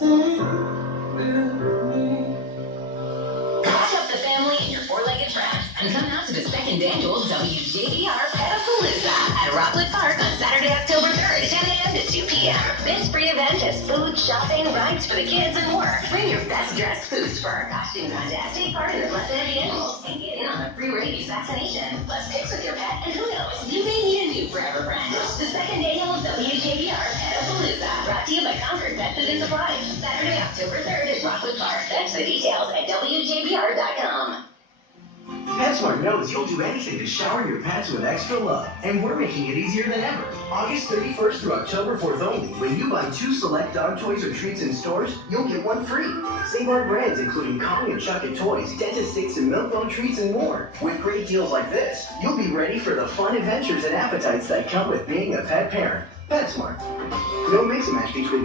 Pack up the family in your four-legged friend and come out to the second annual WJBR Petapalooza at Rockwood Park on Saturday, October 3rd, 10 a.m. to 2 p.m. This free event has food, shopping, rides for the kids, and more. Bring your best-dressed spooks for our costume contest, take part in the Blessed of the Animals, and get in on the free rabies vaccination. Plus pics with your pet, and who knows, you may need a new forever friend. The second annual WJBR Petapalooza, brought to you by Concord Pet Food and Supplies. Saturday, October 3rd at Rockwood Park. Check the details at WJBR.com. PetSmart knows you'll do anything to shower your pets with extra love, and we're making it easier than ever. August 31st through October 4th only. When you buy 2 select dog toys or treats in stores, you'll get 1 free. Save our brands including Collie and Chuck It toys, dentist sticks and milk bone treats, and more. With great deals like this, you'll be ready for the fun adventures and appetites that come with being a pet parent. PetSmart. No mix and match between